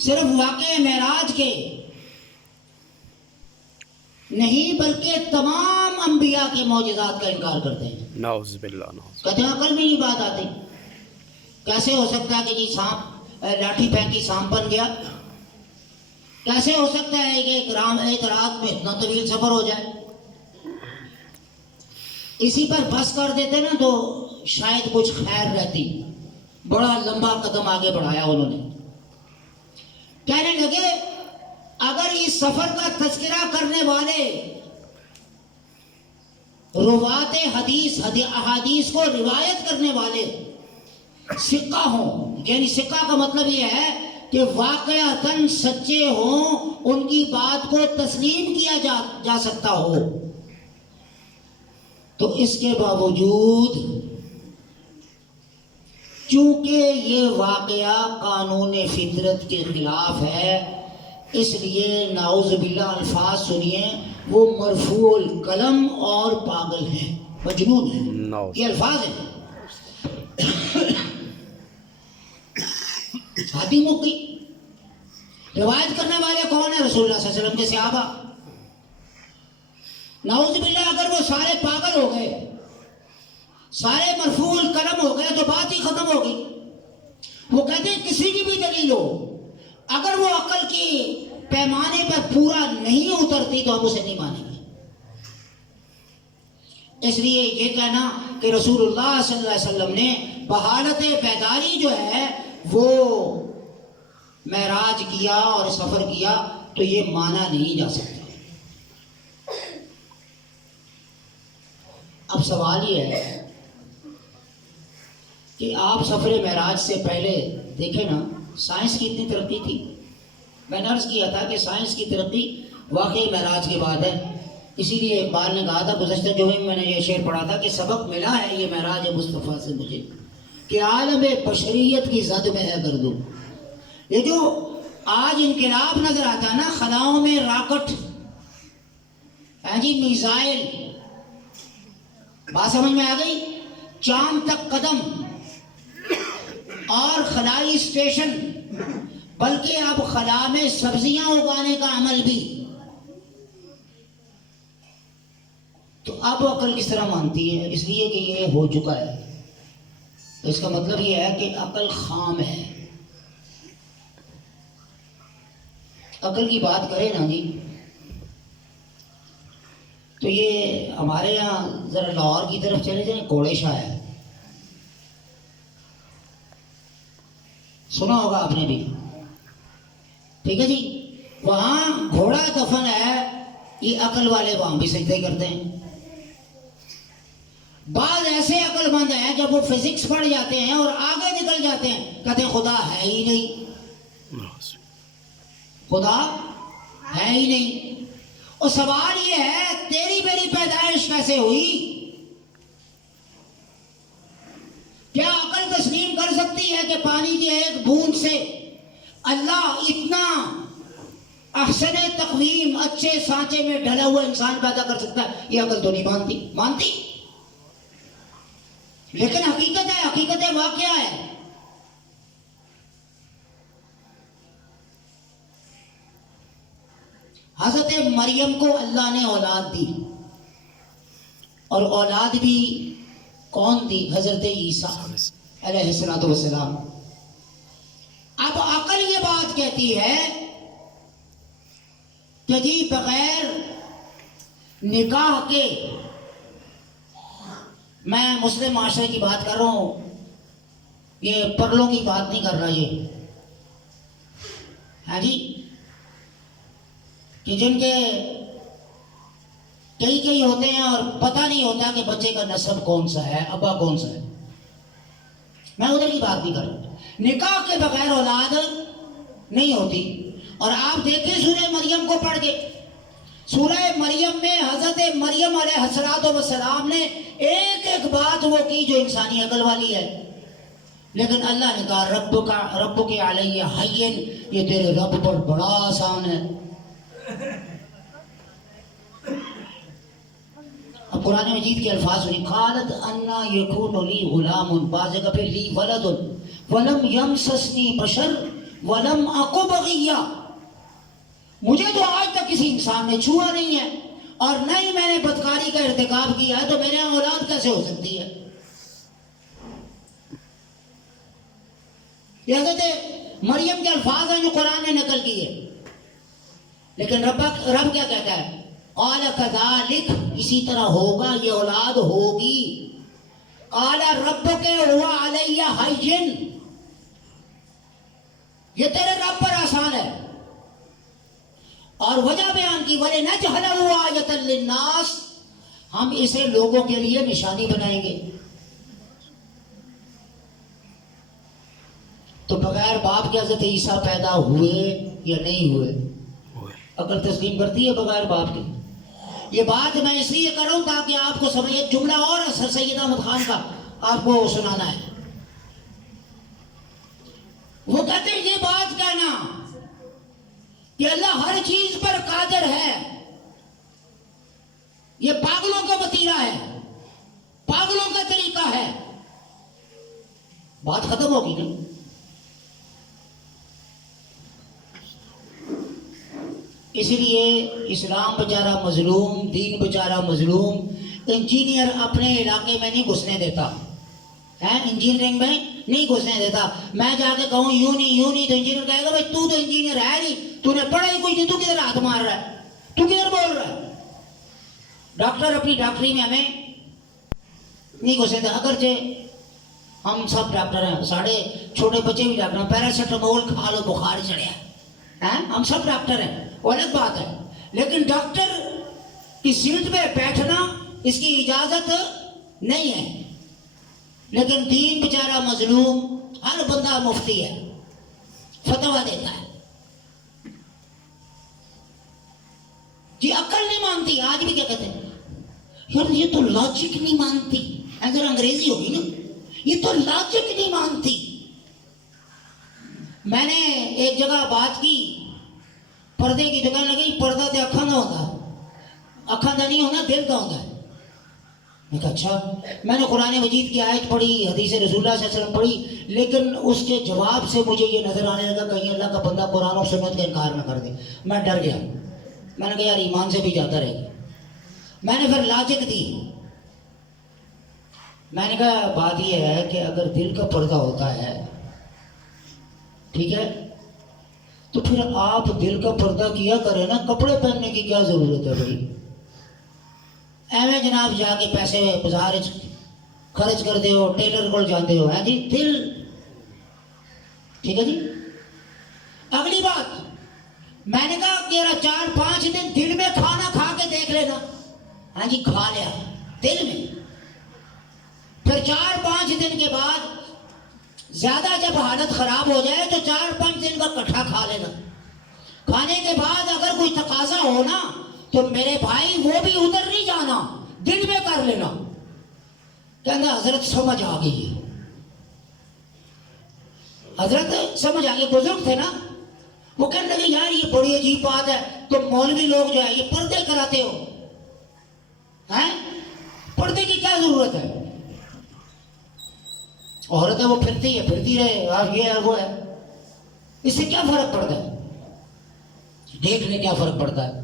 صرف واقعہ معراج کے نہیں بلکہ تمام انبیاء کے معجزات کا انکار کرتے ہیں. نعوذ باللہ. کہتے ہیں عقل میں نہیں بات آتی. کیسے ہو سکتا ہے کہ جی سانپ لاٹھی پھینکی سانپ بن گیا؟ کیسے ہو سکتا ہے کہ ایک رات میں اتنا طویل سفر ہو جائے؟ اسی پر بس کر دیتے نا تو شاید کچھ خیر رہتی. بڑا لمبا قدم آگے بڑھایا انہوں نے. کہنے لگے اگر اس سفر کا تذکرہ کرنے والے روات حدیث احادیث کو روایت کرنے والے سکہ ہوں، یعنی سکہ کا مطلب یہ ہے کہ واقعتاً سچے ہوں، ان کی بات کو تسلیم کیا جا سکتا ہو، تو اس کے باوجود چونکہ یہ واقعہ قانون فطرت کے خلاف ہے، اس لیے نعوذ باللہ الفاظ سنیے، وہ مرفوع القلم اور پاگل ہیں، مجنون ہیں. یہ الفاظ ہیں. شادی موقع روایت کرنے والے کون ہیں؟ رسول اللہ صلی اللہ علیہ وسلم کے صحابہ. نعوذ باللہ اگر وہ سارے پاگل ہو گئے، سارے مرفوع القلم ہو گئے تو بات ہی ختم ہوگی. وہ کہتے ہیں کسی کی بھی دلیل ہو، اگر وہ عقل کی پیمانے پر پورا نہیں اترتی تو ہم اسے نہیں مانیں گے. اس لیے یہ کہنا کہ رسول اللہ صلی اللہ علیہ وسلم نے بحالت بیداری جو ہے وہ معراج کیا اور سفر کیا، تو یہ مانا نہیں جا سکتا. اب سوال یہ ہے کہ آپ سفر معراج سے پہلے دیکھیں نا، سائنس کی اتنی ترقی تھی. میں نے عرض کیا تھا کہ سائنس کی ترقی واقعی معراج کے بعد ہے. اسی لیے اقبال نے کہا تھا گزشتہ جمعے میں نے یہ شعر پڑھا تھا کہ سبق ملا ہے یہ معراج مصطفیٰ سے مجھے کہ عالم بشریت کی زد میں ہے گردو. یہ جو آج انقلاب نظر آتا ہے نا، خلاؤں میں راکٹ، جی میزائل، بات سمجھ میں آ گئی، چاند تک قدم اور خلائی اسٹیشن، بلکہ اب خلا میں سبزیاں اگانے کا عمل بھی. تو اب عقل کس طرح مانتی ہے؟ اس لیے کہ یہ ہو چکا ہے. اس کا مطلب یہ ہے کہ عقل خام ہے. عقل کی بات کرے نا جی تو یہ ہمارے یہاں ذرا لاہور کی طرف چلے جائیں، کوڑے شاہ ہے، سنا ہوگا آپ نے بھی، ٹھیک ہے جی. وہاں گھوڑا دفن ہے، یہ عقل والے وہاں بھی سجدے کرتے ہیں. بعض ایسے عقل مند ہیں جب وہ فزکس پڑھ جاتے ہیں اور آگے نکل جاتے ہیں، کہتے ہیں خدا ہے ہی نہیں، خدا ہے ہی نہیں. اور سوال یہ ہے تیری میری پیدائش کیسے ہوئی؟ کیا عقل تسلیم کر سکتی ہے کہ پانی کی ایک بوند سے اللہ اتنا احسن تقویم، اچھے سانچے میں ڈھلا ہوا انسان پیدا کر سکتا ہے؟ یہ عقل تو نہیں مانتی. لیکن حقیقت ہے، حقیقت واقعہ ہے. حضرت مریم کو اللہ نے اولاد دی، اور اولاد بھی کون دی؟ حضرت عیسیٰ علیہ السلام. اب عقل یہ بات کہتی ہے کہ جی بغیر نکاح کے، میں مسلم معاشرے کی بات کر رہا ہوں، یہ پرلوں کی بات نہیں کر رہا، یہ ہاں جی، کہ جن کے کئی ہوتے ہیں اور پتہ نہیں ہوتا کہ بچے کا نسب کون سا ہے، ابا کون سا ہے. میں ادھر کی بات نہیں کر رہا. نکاح کے بغیر اولاد نہیں ہوتی. اور آپ دیکھیں سورہ مریم کو پڑھ کے، سورہ مریم میں حضرت مریم علیہ السلام نے ایک ایک بات وہ کی جو انسانی عقل والی ہے، لیکن اللہ نے کہا رب کے علیہ حین، یہ تیرے رب پر بڑا آسان ہے. اب قرآن مجید کے الفاظ ہوئی، قالت انا یکون لی غلام، بعض جگہ پہ لی ولد ولم یمسسنی بشر ولم اکو بغیہ، مجھے تو آج تک کسی انسان نے چھوا نہیں ہے اور نہ ہی میں نے بدکاری کا ارتکاب کیا ہے، تو میرے یہاں اولاد کیسے ہو سکتی ہے؟ یہ حضرت مریم کے الفاظ ہیں جو قرآن نے نقل کیے، لیکن رب کیا کہتا ہے؟ قال کذالک، اسی طرح ہوگا، یہ اولاد ہوگی. قال ربک هو علی ہین، یہ تیرے رب پر آسان ہے. اور وجہ بیان کی وَلِنَجْعَلَهُ آیَةً لِلنَّاسِ، ہم اسے لوگوں کے لیے نشانی بنائیں گے. تو بغیر باپ کے حضرت عیسیٰ پیدا ہوئے یا نہیں ہوئے؟ عقل تسلیم کرتی ہے بغیر باپ کے؟ یہ بات میں اس لیے کر رہا ہوں تاکہ آپ کو سمجھے. ایک جملہ اور سر سید احمد خان کا آپ کو سنانا ہے. وہ کہتے ہیں یہ بات کہنا کہ اللہ ہر چیز پر قادر ہے، یہ پاگلوں کا وتیرہ ہے، پاگلوں کا طریقہ ہے. بات ختم ہوگی نا؟ اس لیے اسلام بیچارہ مظلوم، دین بیچارہ مظلوم. انجینئر اپنے علاقے میں نہیں گھسنے دیتا ہے، انجینئرنگ میں نہیں گھسنے دیتا. میں جا کے کہوں یوں نہیں تو انجینئر کہے گا بھائی تو انجینئر ہے نہیں، تو نے پڑھا ہی کچھ نہیں، تو کدھر ہاتھ مار رہا ہے، تو کدھر بول رہا ہے. ڈاکٹر اپنی ڈاکٹری میں ہمیں نہیں گھسنے دیتا، اگرچہ ہم سب ڈاکٹر ہیں، ساڑھے چھوٹے بچے بھی ڈاکٹر ہیں. پیراسیٹامول کھا لو بخار چڑھیا ہے، ہم سب ڈاکٹر ہیں، وہ الگ بات ہے. لیکن ڈاکٹر کی سیٹ پہ بیٹھنا اس کی اجازت نہیں ہے. لیکن دین بیچارہ مظلوم، ہر بندہ مفتی ہے، فتویٰ دیتا ہے. جی عقل نہیں مانتی. آج بھی کیا کہتے ہیں یار یہ تو لاجک نہیں مانتی، اگر انگریزی ہوگی نا، یہ تو لاجک نہیں مانتی. میں نے ایک جگہ بات کی، پردے کی دکان لگی، پردہ تے اکھاں دا ہوتا، اکھاں دا نہیں ہونا، دل دا ہوتا ہے. میں کہا اچھا. میں نے قرآن مجید کی آیت پڑھی، حدیث رسول اللہ صلی اللہ علیہ وسلم پڑھی، لیکن اس کے جواب سے مجھے یہ نظر آنے لگا کہیں اللہ کا بندہ قرآن اور سنت کا انکار نہ کر دے. میں ڈر گیا، میں نے کہا یار ایمان سے بھی جاتا رہے گا. میں نے پھر لاجک دی. میں نے کہا بات یہ ہے کہ اگر دل کا پردہ ہوتا ہے، ٹھیک ہے، تو پھر آپ دل کا پردہ کیا کریں نا، کپڑے پہننے کی کیا ضرورت ہے بھائی؟ ایویں جناب جا کے پیسے بازار خرچ کر دے ہو، ٹیلر کو جاتے ہو، ہے جی دل. ٹھیک ہے جی. اگلی بات میں نے کہا کہ 4-5 دن دل میں کھانا کھا کے دیکھ لینا. ہاں جی کھا لیا دل میں، پھر 4-5 دن کے بعد زیادہ جب حالت خراب ہو جائے تو 4-5 دن کا کٹھا کھا لینا. کھانے کے بعد اگر کوئی تقاضا ہو نا تو میرے بھائی وہ بھی ادھر نہیں جانا، دل میں کر لینا. کہنا حضرت سمجھ آ گئی، حضرت سمجھ آ گئی. بزرگ تھے نا، وہ کہنے لگے یار یہ بڑی عجیب بات ہے، تم مولوی لوگ جو ہے یہ پردے کراتے ہو، ہیں پردے کی کیا ضرورت ہے؟ عورت ہے وہ پھرتی ہے، پھرتی رہے، آپ یہ ہے وہ ہے، اس سے کیا فرق پڑتا ہے؟ دیکھ لیں کیا فرق پڑتا ہے.